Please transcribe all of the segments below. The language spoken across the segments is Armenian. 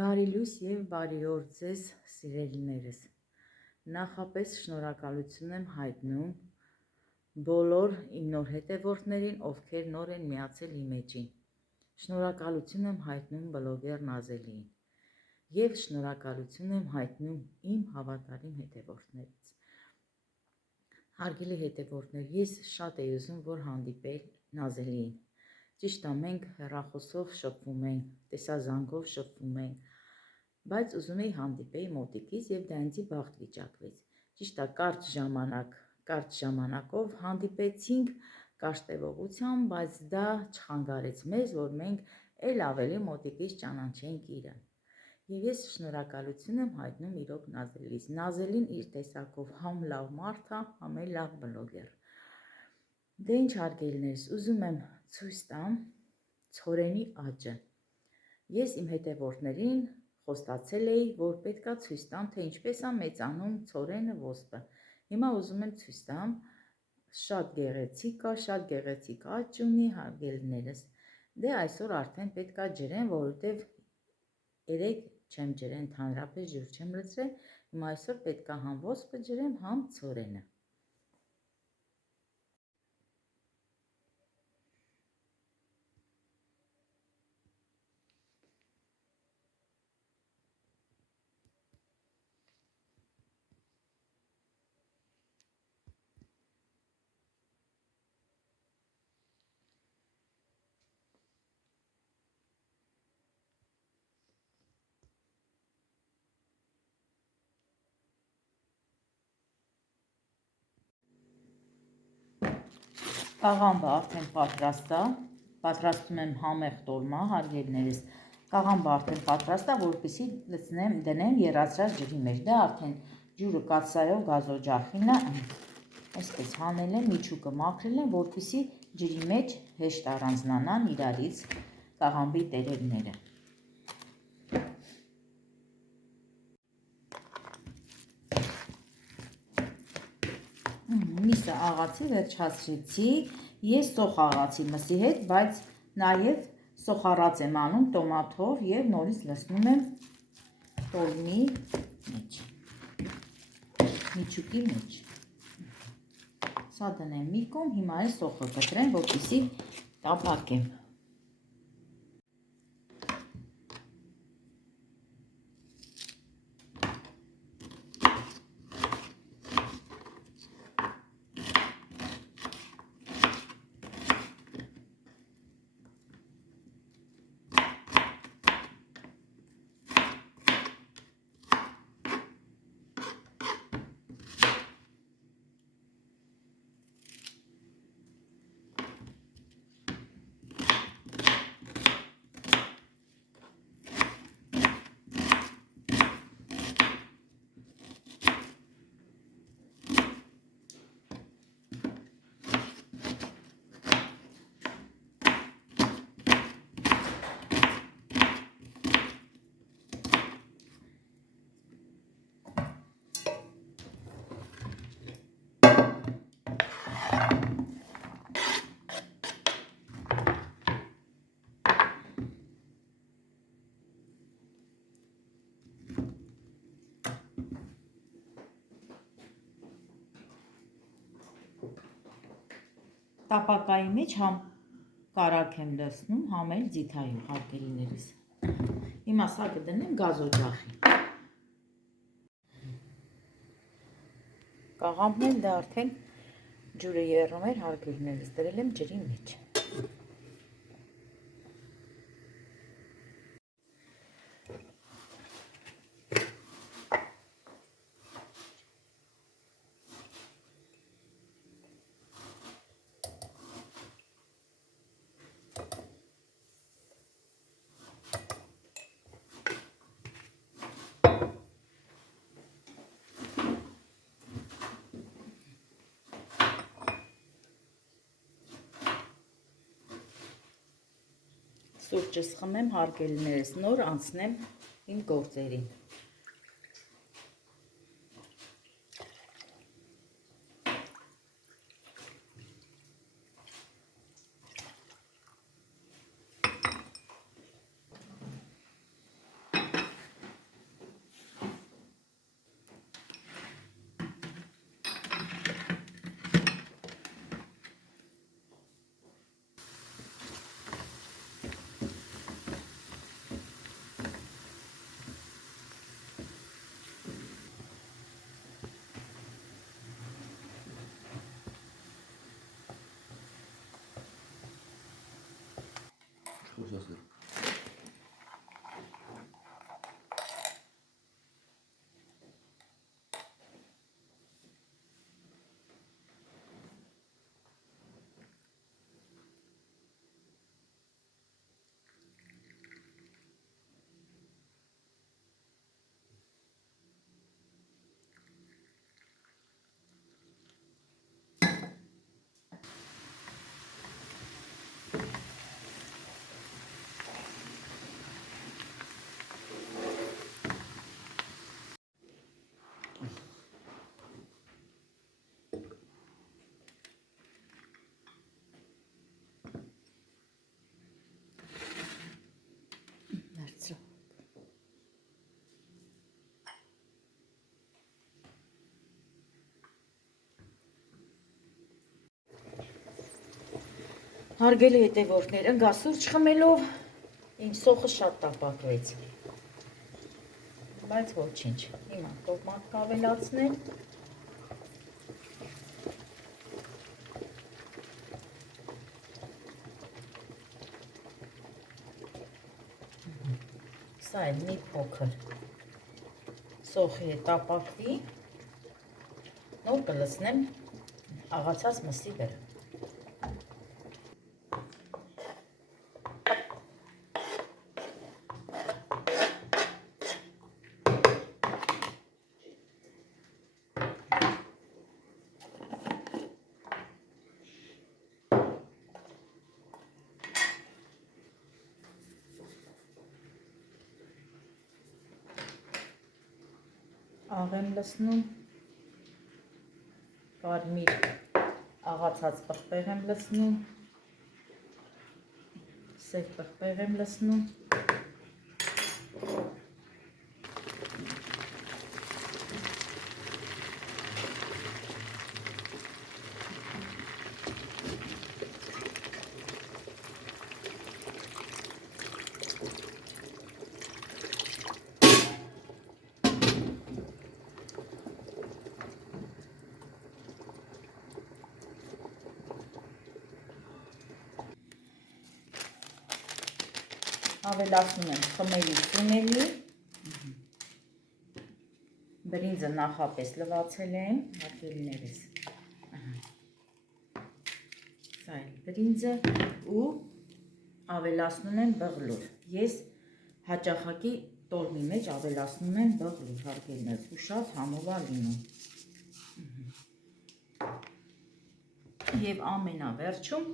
Բարի լույս և բարի օր ձեզ սիրելիներս, նախապես շնորհակալություն եմ հայտնում բոլոր իմ նոր հետևորդներին, ովքեր նոր են միացել իմ էջին, շնորհակալություն եմ հայտնում բլոգեր Նազելիին և շնորհակալություն եմ հայտնում իմ հավատարիմ հետևորդներից։ Հարգելի հետևորդներ, ես շատ էի ուզում, որ հանդիպել Նազելիին։ Ճիշտ է, մենք հեռախոսով շփվում ենք, տեսազանգով շփվում ենք, բայց ուզում էի հանդիպեի մոտիկից և դա ինձ բախտ վիճակվեց։ Ճիշտ է, կարճ ժամանակով հանդիպեցինք, կարճ տևողությամբ, բայց դա չխանգարեց մեզ, որ մենք էլ ավելի մոտիկից ճանաչենք իրեն։ Եվ ես շնորհակալություն եմ հայտնում իրոք Նազելից։ Նազելին իր տեսակով համ լավ մարդ է, համ էլ լավ բլոգեր։ Դե ինչ հարգելիներս, ուզում եմ ցույց տամ ցորենի աճը։ Ես իմ հետևորդներին խոստացել էի, որ պետքա ցույց տամ, թե ինչպես է մեծանում ցորենը ոսպը։ Հիմա ուզում եմ ցույց տամ, շատ գեղեցիկ աճ ունի հարգելիներս։ Դե այսօր արդեն պետքա ջրեմ, որովհետև երեկ չեմ ջրել, ընդհանրապես ջուր չեմ լցրել, հիմա այսօր պետքա համ ոսպը ջրեմ, համ ցորենը։ Կաղամբը արդեն պատրաստ է, պատրաստում եմ համեղ տոլմա, հարգելիներս, կաղամբը արդեն պատրաստ է, որպեսզի դնեմ եռացրած ջրի մեջ, դա արդեն ջուրը կաթսայով գազօջախին է, այսպես հանել եմ, միջուկը մաքրել եմ, որպեսզի ջրի մեջ հեշտ առանձնանան իրարից կաղամբի տերևները։ Միսը աղացի վերջացրեցի, ես սոխ աղացի մսի հետ, բայց նաև սոխառած եմ անում տոմատով և նորից լցնում եմ տոլմի մեջ, միջուկի մեջ։ Սա դնեմ մի կողմ, հիմա էլ սոխը կտրեմ, որպեսզի տապակեմ։ Տապակայի մեջ համ կարագ եմ լցնում, համ էլ ձիթայով, հարգելիներս։ Հիմա սա կդնեմ գազօջախի։ Կաղամբն էլ դա արդեն ջուրը եռում էր, հարգելիներս, դրել եմ ջրի մեջ։ Սուրճս խմեմ, հարգելիներս, նոր անցնեմ իմ գործերին։ Հարգելի հետևորդներ, ընկասուրճ խմելով ինչ սոխը շատ տապակվեց, բայց ոչինչ, հիմա տոմատ կավելացնեմ, սա էլ մի փոքր սոխի հետ տապակվի, նոր կլցնեմ աղացած մսի վրա։ Աղ եմ լցնում, կարմիր աղացած պղպեղ եմ լցնում, սև պղպեղ եմ լցնում, ավելացնում եմ խմելի սունելի, բրինձը նախապես լվացել եմ, հարգելիներս, սա էլ բրինձը ու ավելացնում եմ բղլուր, ես հաճախակի տոլմի մեջ ավելացնում եմ բղլուր, հարգելիներս, ու շատ համով է լինում, և ամենավերջում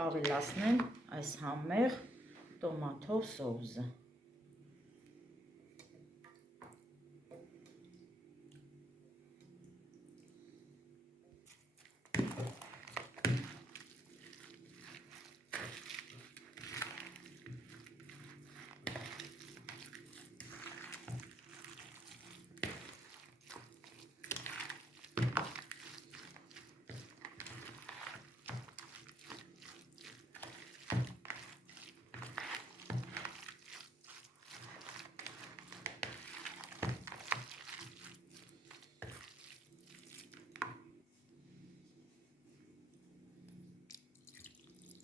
կավելացնեմ այս համեղ տոմատով սոուսը։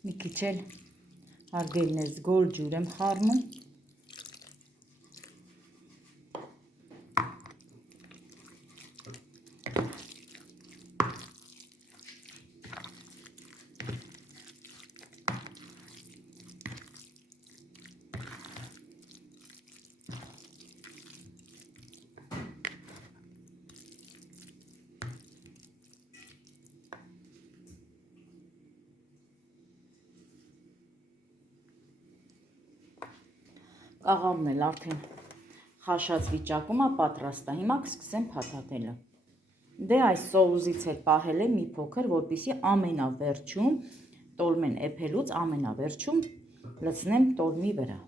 Մի քիչ էլ հարգելիներս գոլ ջուր եմ խառնում, կաղամն էլ արդեն խաշած վիճակում է, պատրաստ է, հիմա կսկսեմ փաթաթելը։ Դե այս սոուսից էլ պահել եմ մի փոքր, որպեսզի ամենավերջում, տոլմեն էփելուց ամենավերջում լցնեմ տոլմի վրա։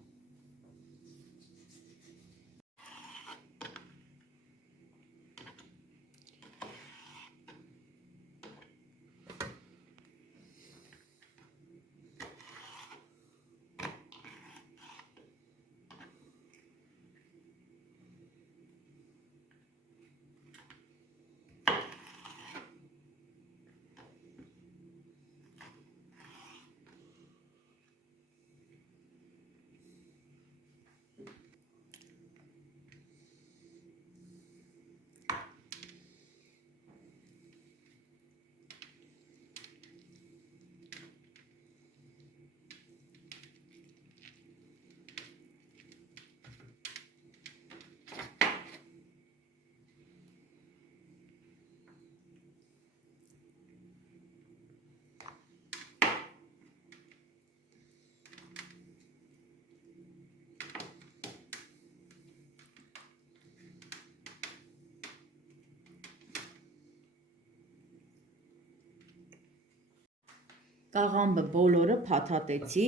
Կաղամբը բոլորը փաթաթեցի,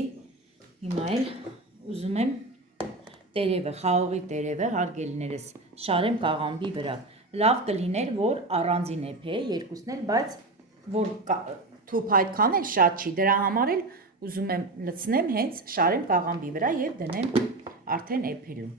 հիմա էլ ուզում եմ տերևը, խաղողի տերևը, հարգելիներս, շարեմ կաղամբի վրա։ Լավ կլիներ, որ առանձին էփե, երկուսն էլ, բայց որ թուփ այդքան էլ շատ չի, դրա համար էլ ուզում եմ լցնեմ հենց շարեմ կաղամբի վրա և դնեմ արդեն էփելու։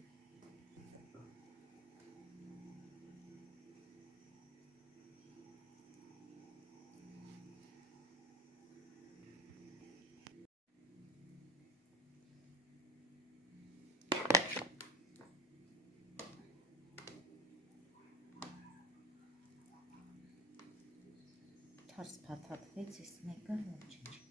Թարս փաթաթվեց էս մեկը, ոչինչ։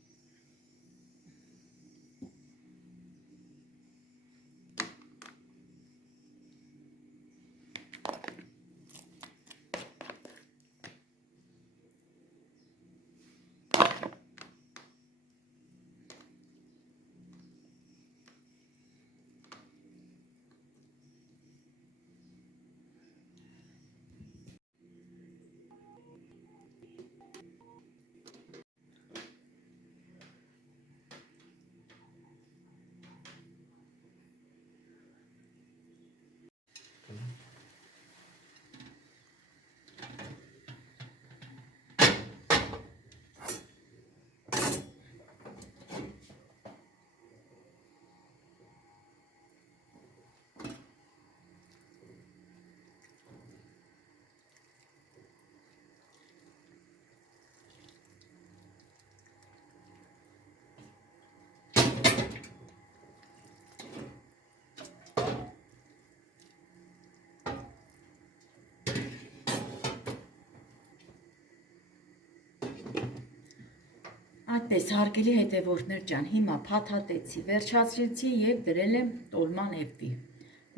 Այդպես հարգելի հետևորդներ ջան, հիմա փաթաթեցի, վերջացրեցի և դրել եմ տոլման էպի։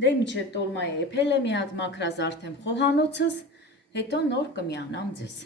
Դե մինչև տոլմայի էփել է, մի հատ մաքրազարդեմ խոհանոցս, հետո նոր կմիանամ ձեզ։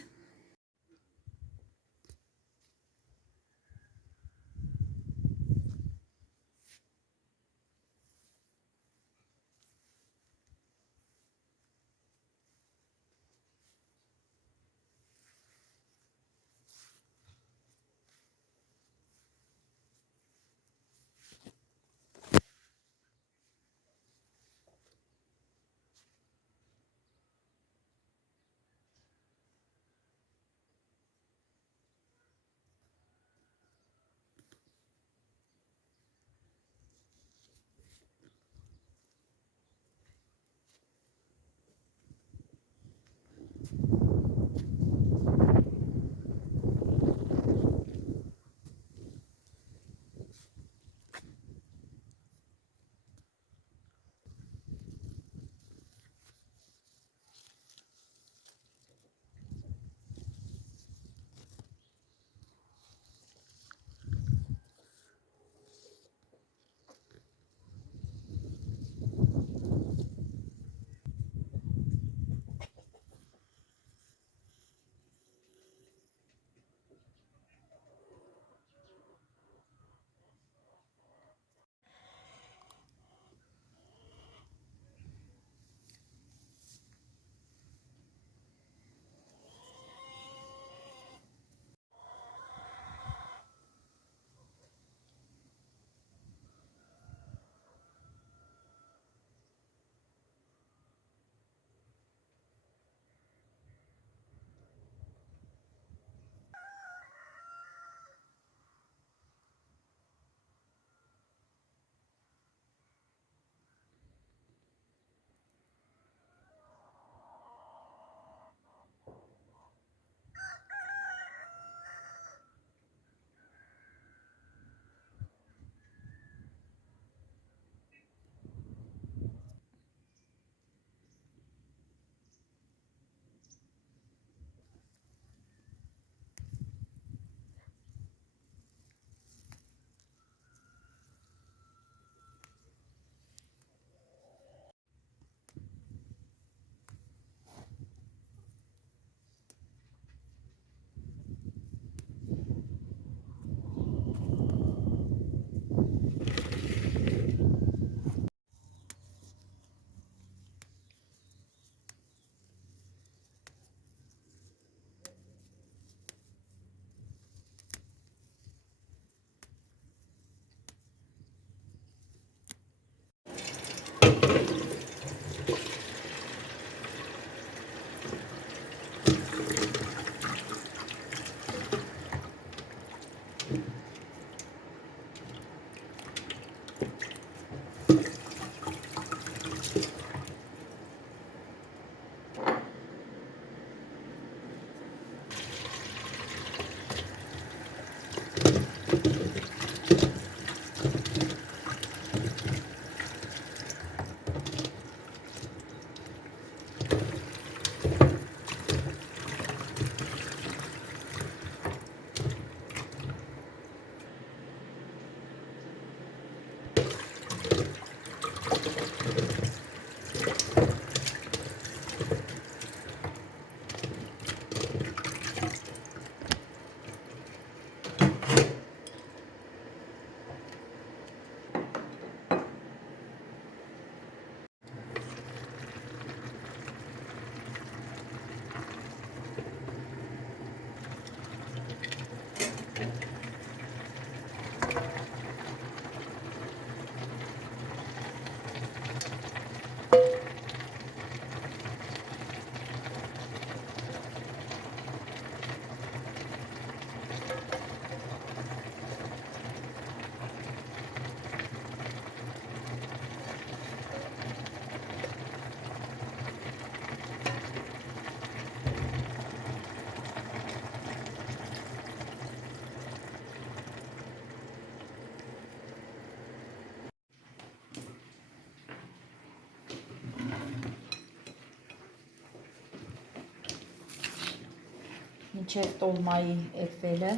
Մինչև տոլմայի էգվելը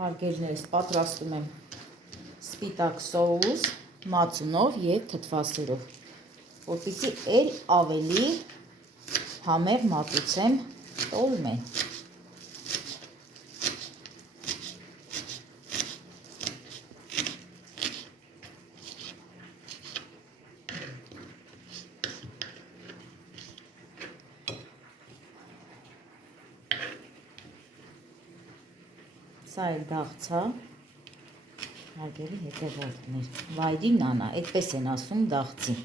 հարգելիներս պատրաստում եմ սպիտակ սոուս մածունով և թթվասերով, որպեսզի էլ ավելի համեղ մատուցեմ տոլմեն։ Սա էլ դաղցա, հարգելի հետևորդներ, վայրի նանա, այդպես են ասում դաղցի։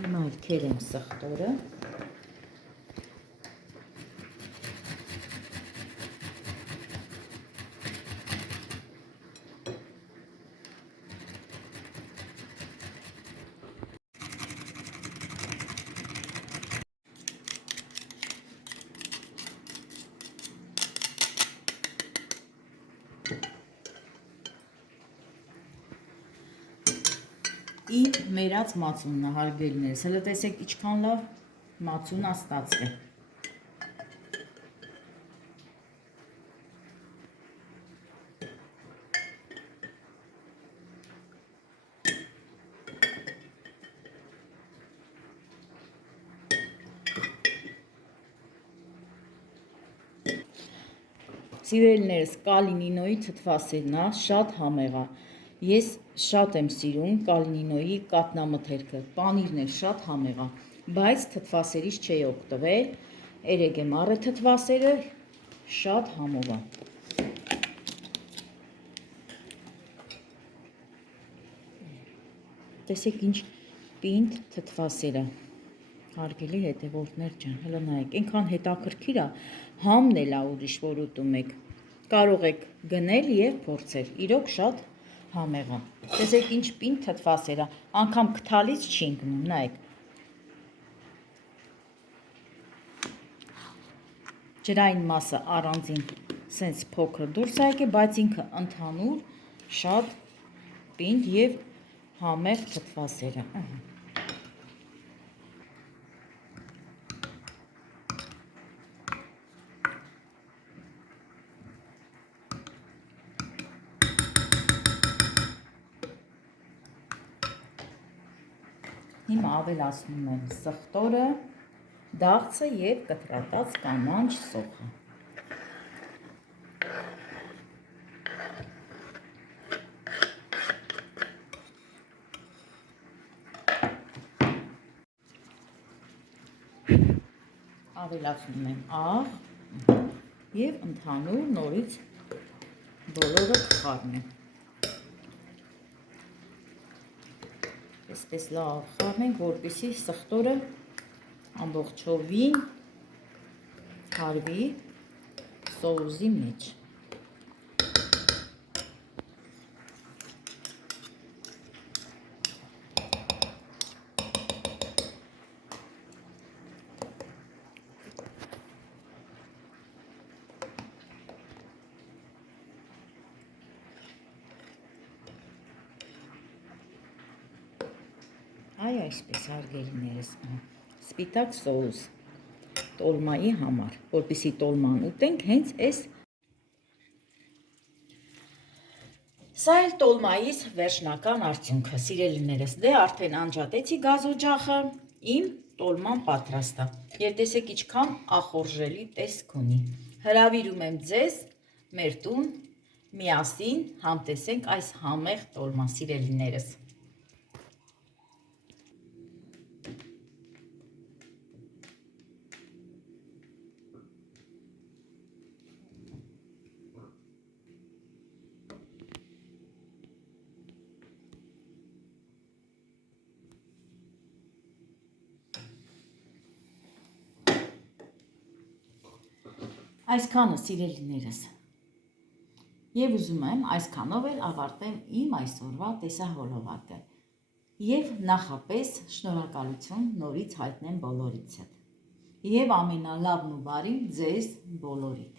Հիմա էլ քերեմ սխտորը։ Իմ մերած մածունն է, հարգելիներս, հələ տեսեք ինչքան լավ մածուն է ստացվել։ Սիրելիներս, կալինինոյի թթվասերն է, շատ համեղ է։ Ես շատ եմ սիրում կալինինոյի կատնամթերքը, պանիրն էլ շատ համեղ է, բայց թթվասերից չէի օգտվել, երեկ եմ առել թթվասերը, շատ համով է։ Տեսեք ինչ պինդ թթվասեր է, հարգելի հետևորդներ ջան, հələ նայեք, այնքան հետաքրքիր է, համն էլ է ուրիշ, որ ուտում եք, կարող եք գնել և փորձել, իրոք շատ համեղ է, տեսեք ինչ պինդ թթվասեր է, անգամ քթալից չի ընկնում, նայեք։ Ջրային մասը առանձին սենց փոքր դուրս է եկել, բայց ինքը ընդհանուր շատ պինդ և համեղ թթվասեր է։ Հիմա ավելացնում եմ սխտորը, դաղցը և կտրատած կանաչ սոխը։ Ավելացնում եմ աղ և ընդհանուր նորից բոլորը կխառնեմ։ Այսպես լավ խառնենք, որպեսզի սխտորը ամբողջովին հարվի սոուսի մեջ։ Այ այսպես հարգելիներս, սպիտակ սոուս տոլմայի համար, որպեսզի տոլման ուտենք հենց այս։ Սա էլ տոլմայիս վերջնական արդյունքը, սիրելիներս, դե արդեն անջատեցի գազօջախը, իմ տոլման պատրաստ է։ Եվ տեսեք ինչքան ախորժելի տեսք ունի։ Հրավիրում եմ ձեզ մեր տուն, միասին համտեսենք այս համեղ տոլման, սիրելիներս։ Այսքանը սիրելիներս, և ուզում եմ այսքանով էլ ավարտեմ իմ այսօրվա տեսահոլովակը։ Եվ նախապես շնորհակալություն նորից հայտնեմ բոլորիցդ։ Եվ ամենալավն ու բարին ձեզ բոլորիդ։